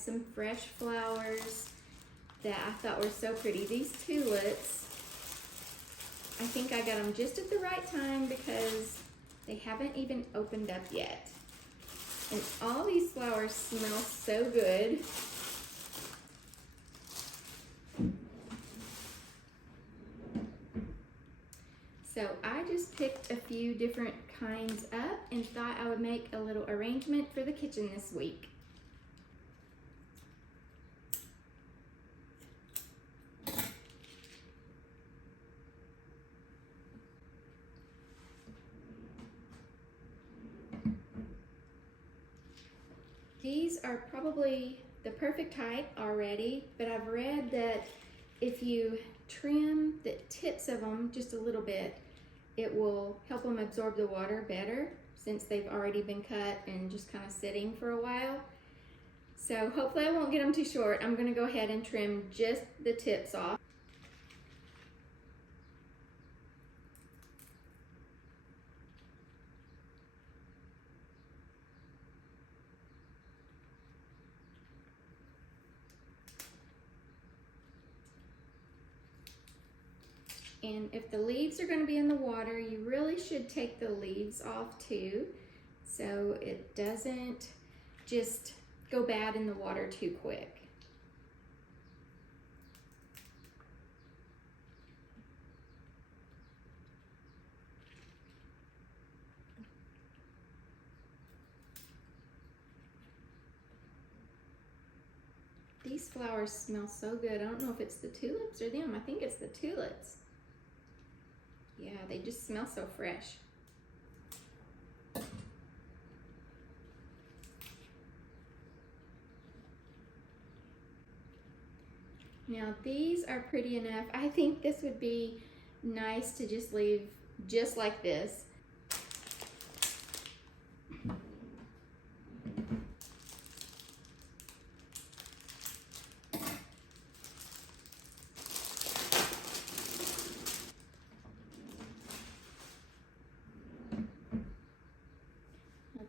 some fresh flowers that I thought were so pretty. These tulips, I think I got them just at the right time because they haven't even opened up yet. And all these flowers smell so good. So I just picked a few different kinds up and thought I would make a little arrangement for the kitchen this week. These are probably the perfect height already, but I've read that if you trim the tips of them just a little bit, it will help them absorb the water better since they've already been cut and just kind of sitting for a while. So hopefully I won't get them too short. I'm gonna go ahead and trim just the tips off. And if the leaves are going to be in the water, you really should take the leaves off too, so it doesn't just go bad in the water too quick. These flowers smell so good. I don't know if it's the tulips or them. I think it's the tulips. Yeah, they just smell so fresh. Now these are pretty enough. I think this would be nice to just leave just like this.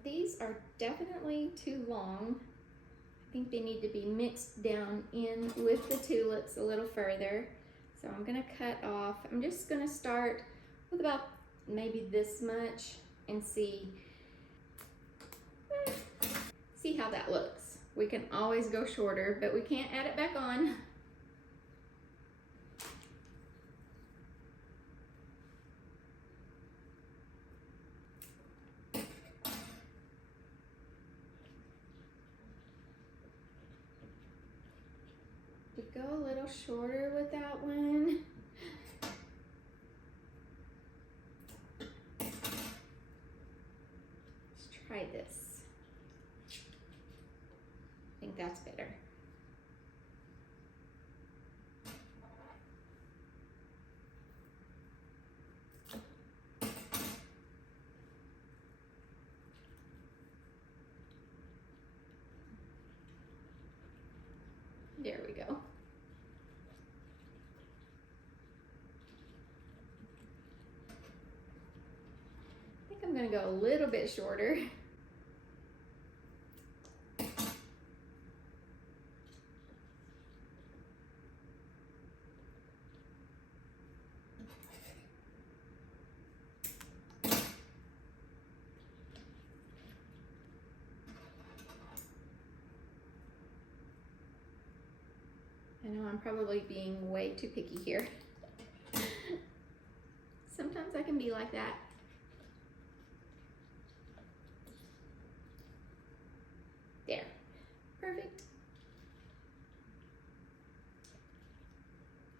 These are definitely too long. I think they need to be mixed down in with the tulips a little further. So I'm gonna cut off. I'm just gonna start with about maybe this much and see how that looks. We can always go shorter, but we can't add it back on. Go a little shorter with that one. Let's try this. I think that's better. There we go. I'm going to go a little bit shorter. I know I'm probably being way too picky here. Sometimes I can be like that. There, perfect.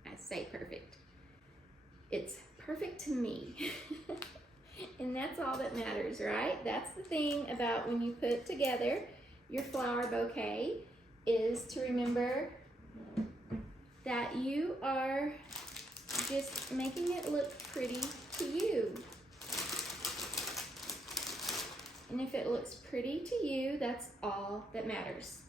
I say perfect. It's perfect to me. And that's all that matters, right? That's the thing about when you put together your flower bouquet, is to remember that you are just making it look pretty to you. And if it looks pretty to you, that's all that matters.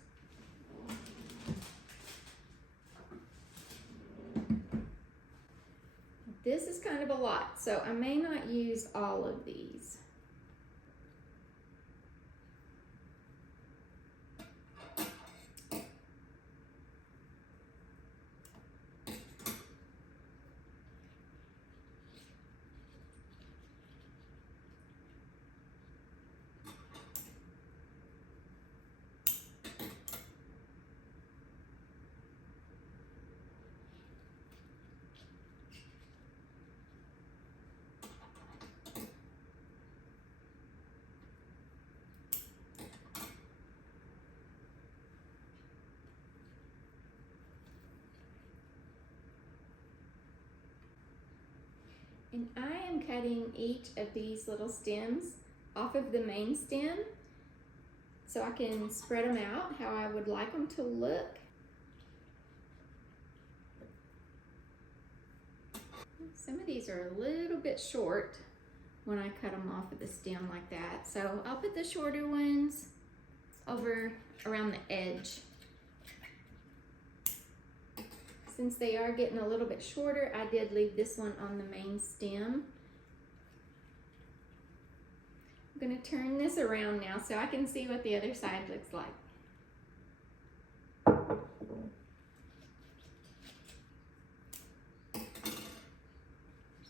This is kind of a lot, so I may not use all of these. And I am cutting each of these little stems off of the main stem so I can spread them out how I would like them to look. Some of these are a little bit short when I cut them off of the stem like that. So I'll put the shorter ones over around the edge. Since they are getting a little bit shorter, I did leave this one on the main stem. I'm gonna turn this around now so I can see what the other side looks like.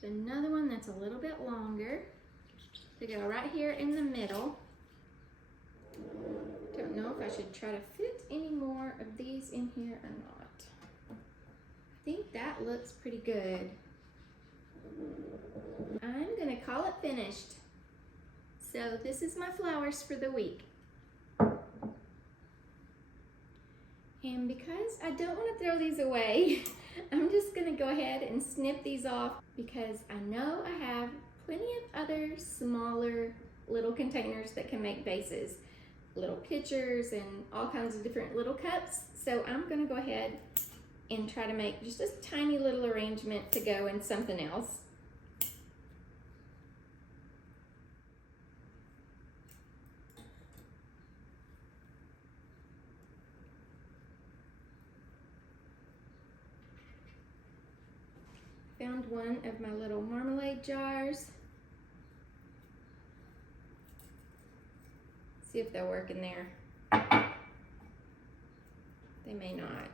There's another one that's a little bit longer. They go right here in the middle. Don't know if I should try to fit any more of these in here or not. I think that looks pretty good. I'm gonna call it finished. So this is my flowers for the week. And because I don't want to throw these away, I'm just gonna go ahead and snip these off because I know I have plenty of other smaller little containers that can make vases, little pitchers and all kinds of different little cups. So I'm gonna go ahead and try to make just a tiny little arrangement to go in something else. Found one of my little marmalade jars. See if they'll work in there. They may not.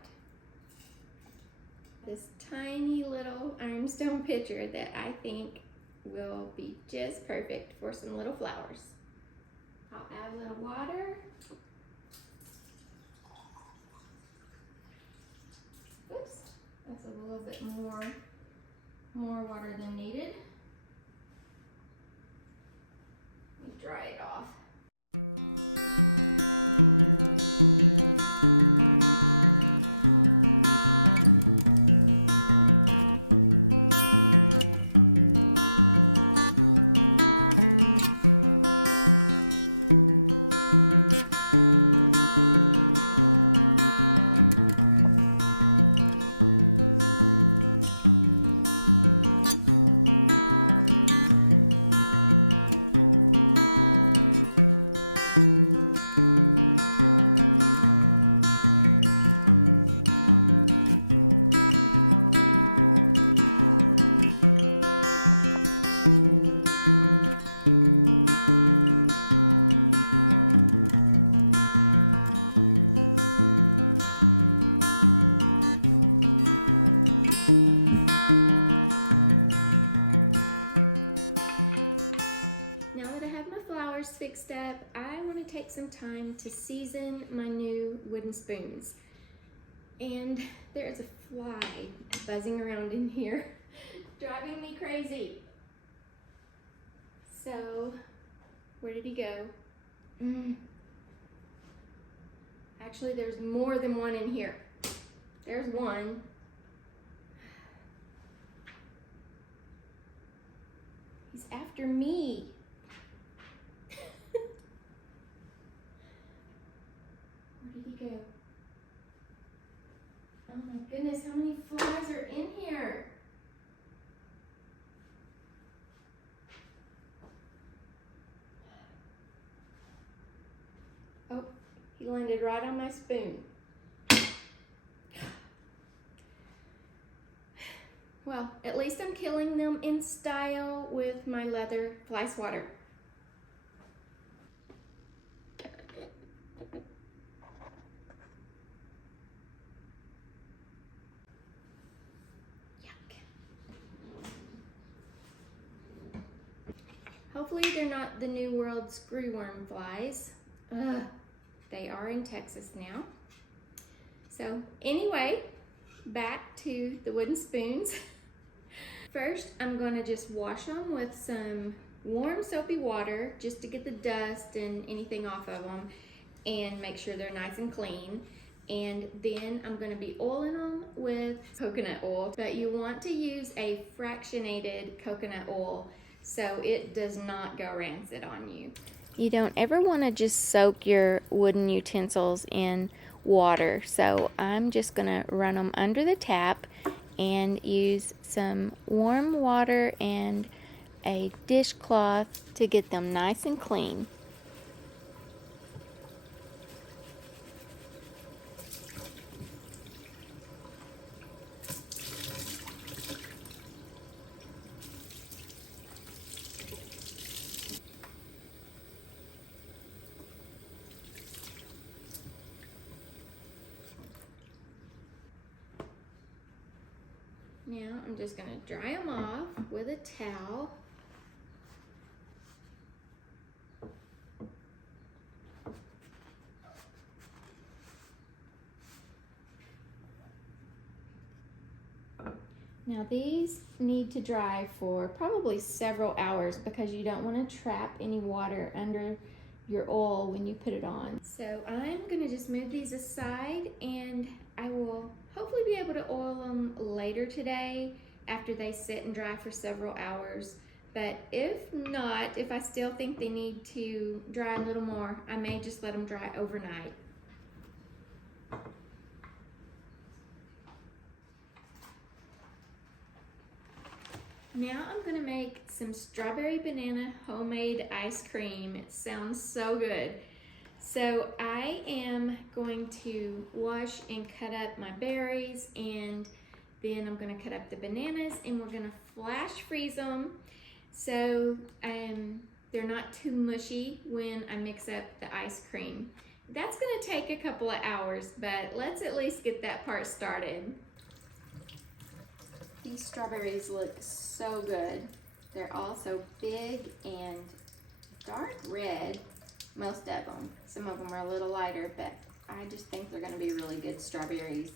This tiny little ironstone pitcher that I think will be just perfect for some little flowers. I'll add a little water. Oops, that's a little bit more water than needed. Let me dry it off. Fixed up, I want to take some time to season my new wooden spoons. And there's a fly buzzing around in here, driving me crazy. So, where did he go? Actually, there's more than one in here. There's one. He's after me. Go. Oh my goodness, how many flies are in here? Oh, he landed right on my spoon. Well, at least I'm killing them in style with my leather fly swatter. Hopefully they're not the New World screwworm flies. They are in Texas now. So anyway, back to the wooden spoons. First, I'm going to just wash them with some warm soapy water just to get the dust and anything off of them and make sure they're nice and clean. and then I'm going to be oiling them with coconut oil. But you want to use a fractionated coconut oil so it does not go rancid on you. You don't ever want to just soak your wooden utensils in water, so I'm just going to run them under the tap and use some warm water and a dishcloth to get them nice and clean. Now I'm just going to dry them off with a towel. Now these need to dry for probably several hours because you don't want to trap any water under your oil when you put it on. So I'm going to just move these aside, and I will hopefully be able to oil them later today after they sit and dry for several hours. But if not, if I still think they need to dry a little more, I may just let them dry overnight. Now I'm going to make some strawberry banana homemade ice cream. It sounds so good. So I am going to wash and cut up my berries, and then I'm going to cut up the bananas, and we're going to flash freeze them so they're not too mushy when I mix up the ice cream. That's going to take a couple of hours, but let's at least get that part started. These strawberries look so good. They're all so big and dark red, most of them. Some of them are a little lighter, but I just think they're going to be really good strawberries.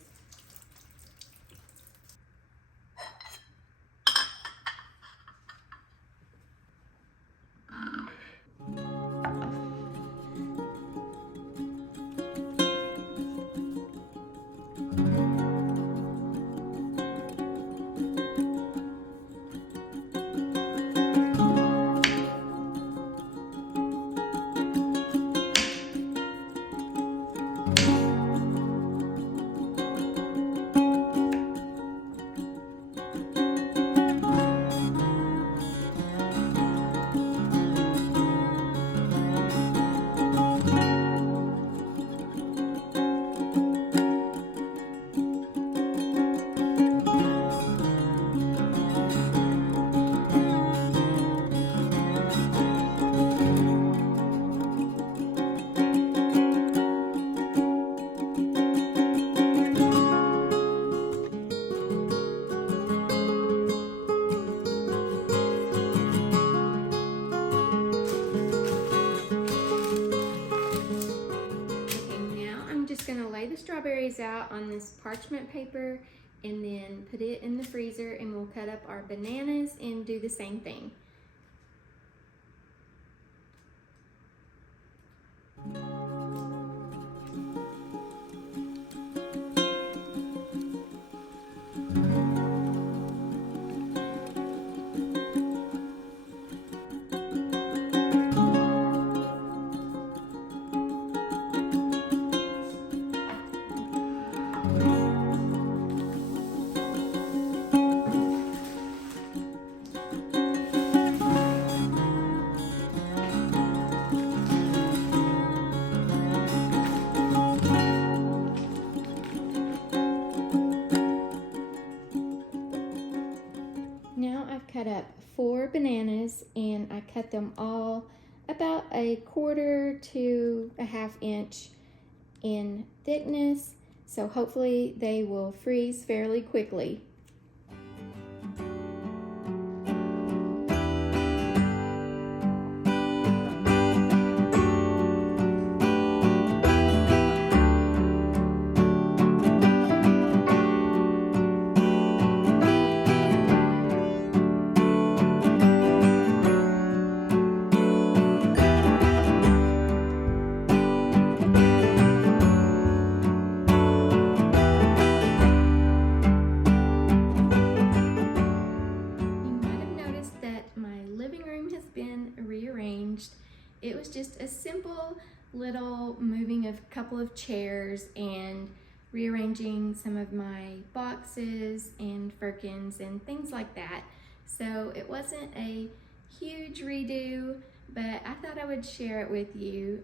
Strawberries out on this parchment paper and then put it in the freezer, and we'll cut up our bananas and do the same thing. Cut up 4 bananas, and I cut them all about 1/4 to 1/2 inch in thickness, so hopefully they will freeze fairly quickly. little moving of a couple of chairs and rearranging some of my boxes and firkins and things like that. So it wasn't a huge redo, but I thought I would share it with you.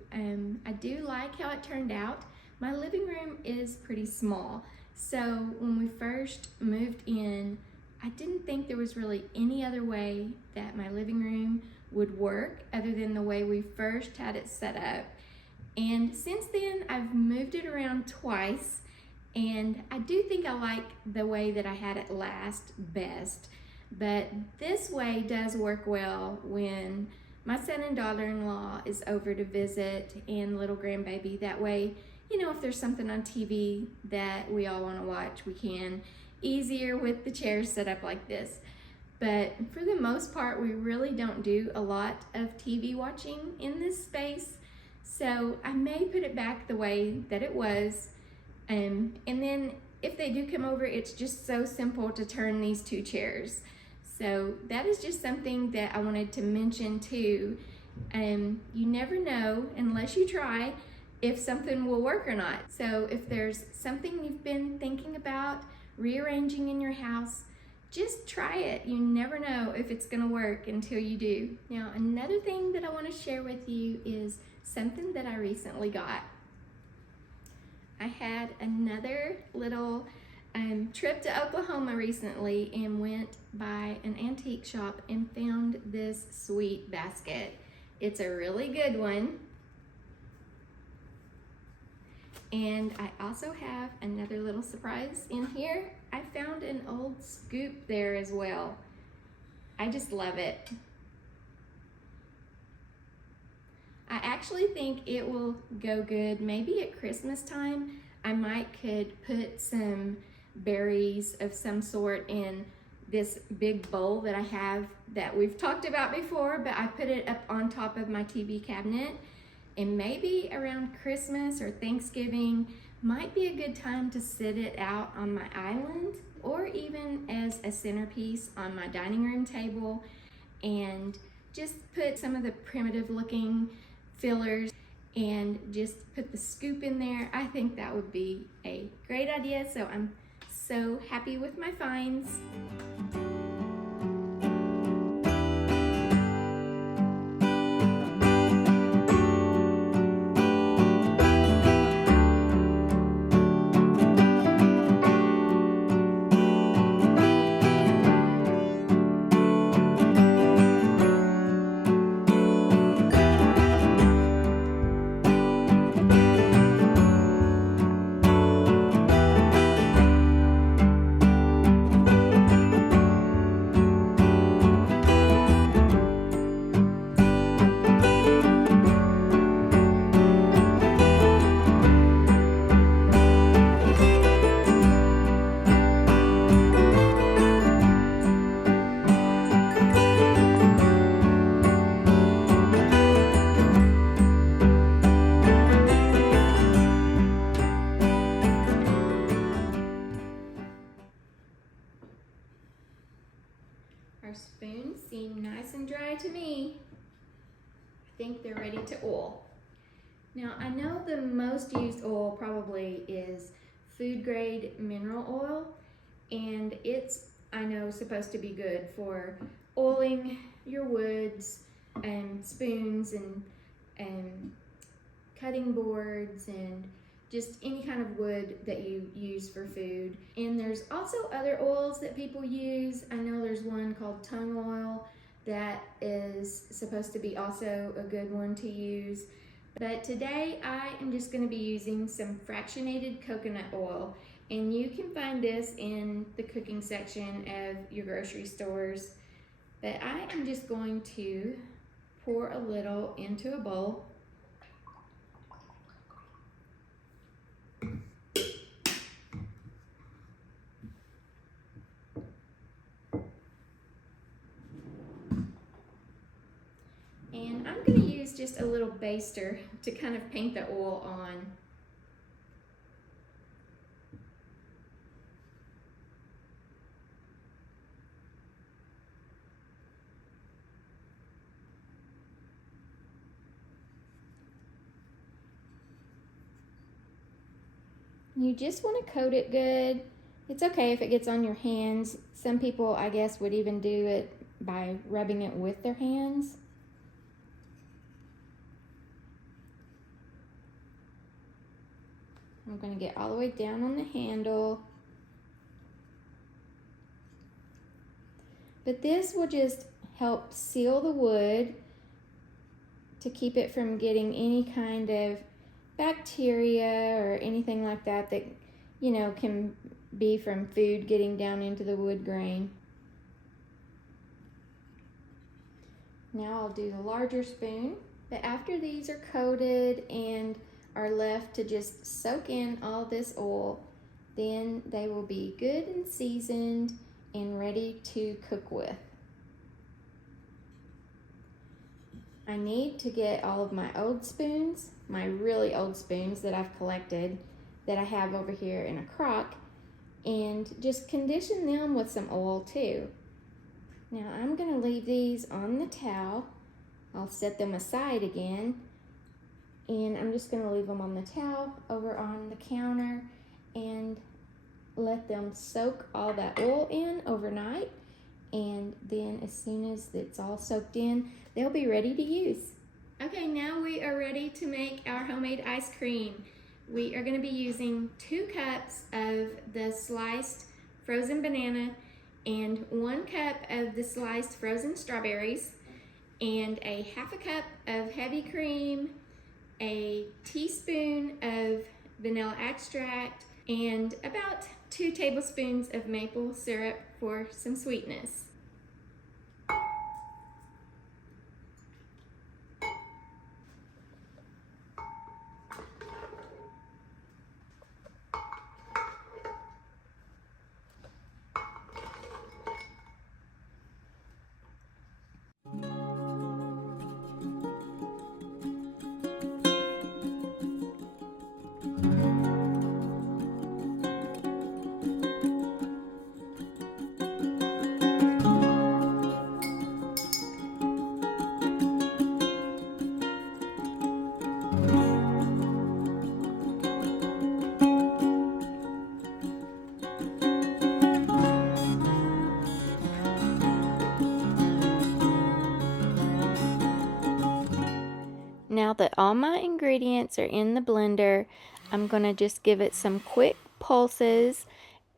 I do like how it turned out. My living room is pretty small, so when we first moved in, I didn't think there was really any other way that my living room would work other than the way we first had it set up. And since then, I've moved it around twice, and I do think I like the way that I had it last best. But this way does work well when my son and daughter-in-law is over to visit and little grandbaby. That way, you know, if there's something on TV that we all want to watch, we can. Easier with the chairs set up like this. But for the most part, we really don't do a lot of TV watching in this space. So I may put it back the way that it was. And then if they do come over, it's just so simple to turn these two chairs. So that is just something that I wanted to mention too. You never know, unless you try, if something will work or not. So if there's something you've been thinking about rearranging in your house, just try it. You never know if it's gonna work until you do. Now, another thing that I wanna share with you is something that I recently got. I had another little trip to Oklahoma recently and went by an antique shop and found this sweet basket. It's a really good one. And I also have another little surprise in here. I found an old scoop there as well. I just love it. I actually think it will go good maybe at Christmas time. I might could put some berries of some sort in this big bowl that I have that we've talked about before, but I put it up on top of my TV cabinet. And maybe around Christmas or Thanksgiving might be a good time to sit it out on my island, or even as a centerpiece on my dining room table, and just put some of the primitive looking fillers and just put the scoop in there. I think that would be a great idea. So I'm so happy with my finds. Our spoons seem nice and dry to me. I think they're ready to oil. Now, I know the most used oil probably is food grade mineral oil, and it's, I know, supposed to be good for oiling your woods and spoons and cutting boards and just any kind of wood that you use for food. And there's also other oils that people use. I know there's one called tongue oil that is supposed to be also a good one to use. But today I am just going to be using some fractionated coconut oil, and you can find this in the cooking section of your grocery stores. But I am just going to pour a little into a bowl. And I'm going to use just a little baster to kind of paint the oil on. You just want to coat it good. It's okay if it gets on your hands. Some people, I guess, would even do it by rubbing it with their hands. I'm going to get all the way down on the handle. But this will just help seal the wood to keep it from getting any kind of bacteria or anything like that that, you know, can be from food getting down into the wood grain. Now I'll do the larger spoon. But after these are coated and are left to just soak in all this oil, then they will be good and seasoned and ready to cook with. I need to get all of my old spoons, my really old spoons that I've collected, that I have over here in a crock, and just condition them with some oil too. Now I'm going to leave these on the towel. I'll set them aside again, and I'm just going to leave them on the towel over on the counter and let them soak all that oil in overnight, and then as soon as it's all soaked in, they'll be ready to use. Okay, now we are ready to make our homemade ice cream. We are going to be using 2 cups of the sliced frozen banana and 1 cup of the sliced frozen strawberries and a ½ cup of heavy cream, a teaspoon of vanilla extract, and about 2 tablespoons of maple syrup for some sweetness. Now that all my ingredients are in the blender, I'm going to just give it some quick pulses,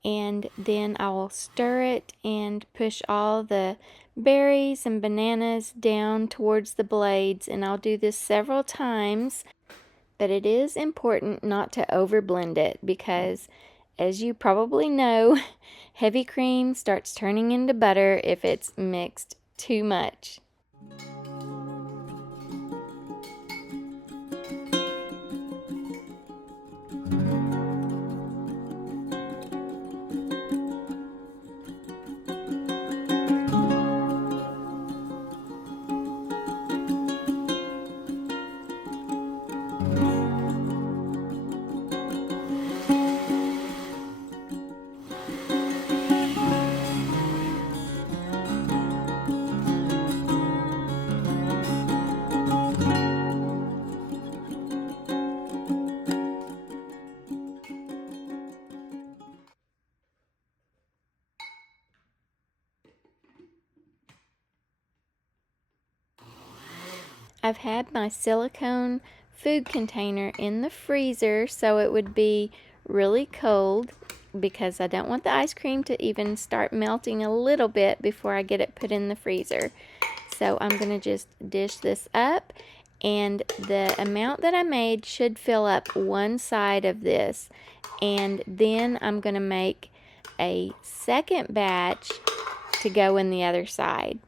and then I will stir it and push all the berries and bananas down towards the blades, and I'll do this several times. But it is important not to overblend it because, as you probably know, heavy cream starts turning into butter if it's mixed too much. I've had my silicone food container in the freezer so it would be really cold because I don't want the ice cream to even start melting a little bit before I get it put in the freezer. So I'm going to just dish this up, and the amount that I made should fill up one side of this, and then I'm going to make a second batch to go in the other side.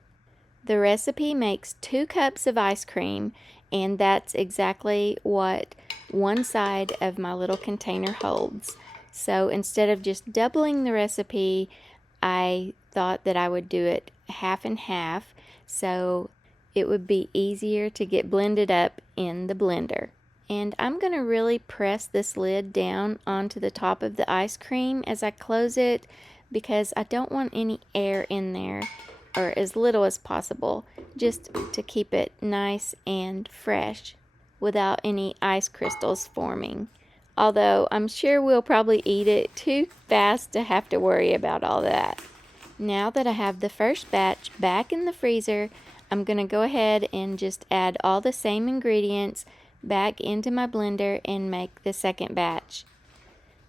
The recipe makes 2 cups of ice cream, and that's exactly what one side of my little container holds. So instead of just doubling the recipe, I thought that I would do it half and half so it would be easier to get blended up in the blender. And I'm going to really press this lid down onto the top of the ice cream as I close it because I don't want any air in there, or as little as possible, just to keep it nice and fresh without any ice crystals forming. although I'm sure we'll probably eat it too fast to have to worry about all that. Now that I have the first batch back in the freezer, I'm going to go ahead and just add all the same ingredients back into my blender and make the second batch.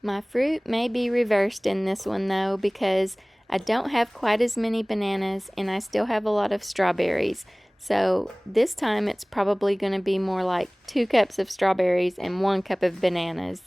My fruit may be reversed in this one though, because I don't have quite as many bananas and I still have a lot of strawberries. So this time it's probably going to be more like 2 cups of strawberries and 1 cup of bananas.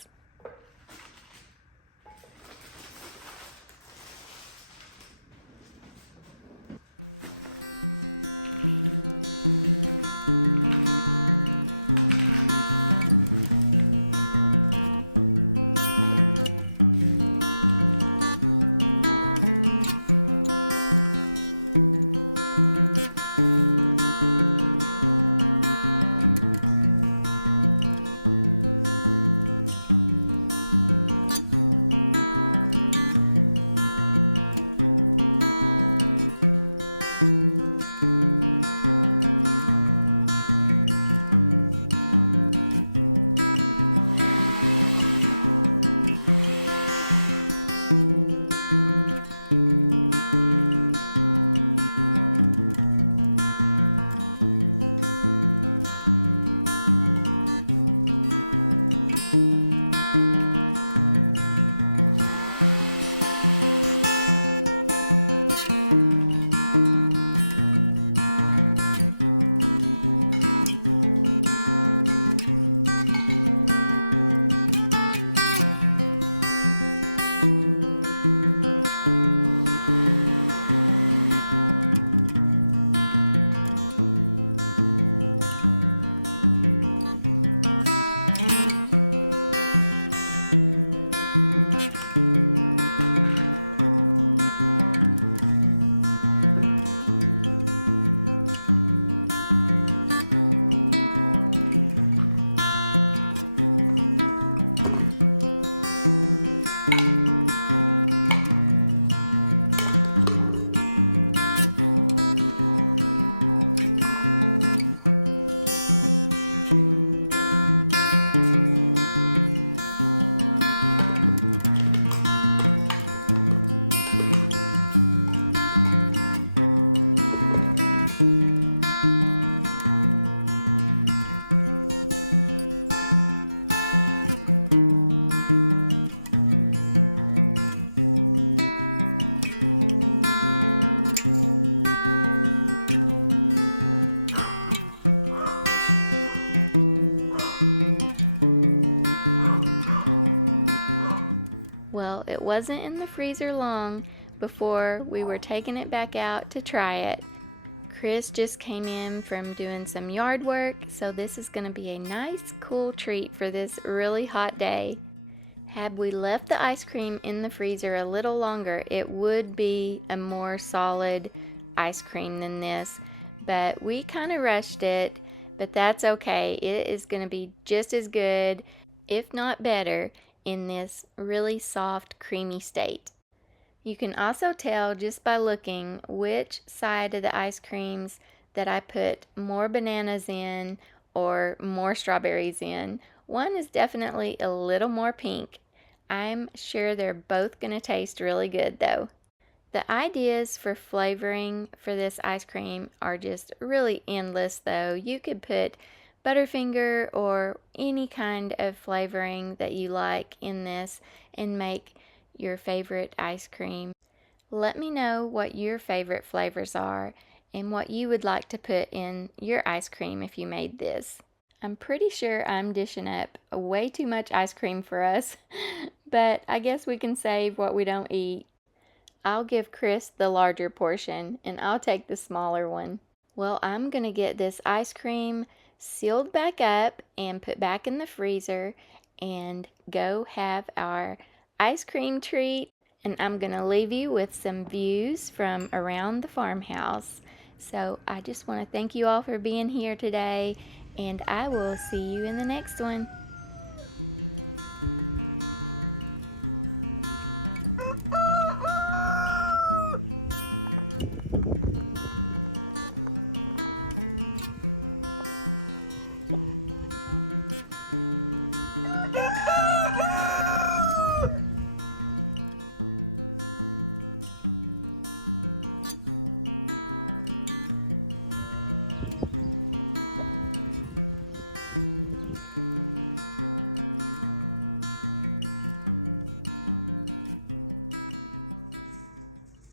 Well, it wasn't in the freezer long before we were taking it back out to try it. Chris just came in from doing some yard work, so this is going to be a nice cool treat for this really hot day. Had we left the ice cream in the freezer a little longer, it would be a more solid ice cream than this, but we kind of rushed it, but that's okay. It is going to be just as good, if not better, in this really soft, creamy state. You can also tell just by looking which side of the ice creams that I put more bananas in or more strawberries in. One is definitely a little more pink. I'm sure they're both going to taste really good though. The ideas for flavoring for this ice cream are just really endless though. You could put Butterfinger or any kind of flavoring that you like in this and make your favorite ice cream. Let me know what your favorite flavors are and what you would like to put in your ice cream if you made this. I'm pretty sure I'm dishing up way too much ice cream for us, but I guess we can save what we don't eat. I'll give Chris the larger portion and I'll take the smaller one. Well, I'm going to get this ice cream sealed back up and put back in the freezer and go have our ice cream treat. And I'm going to leave you with some views from around the farmhouse. So I just want to thank you all for being here today, and I will see you in the next one.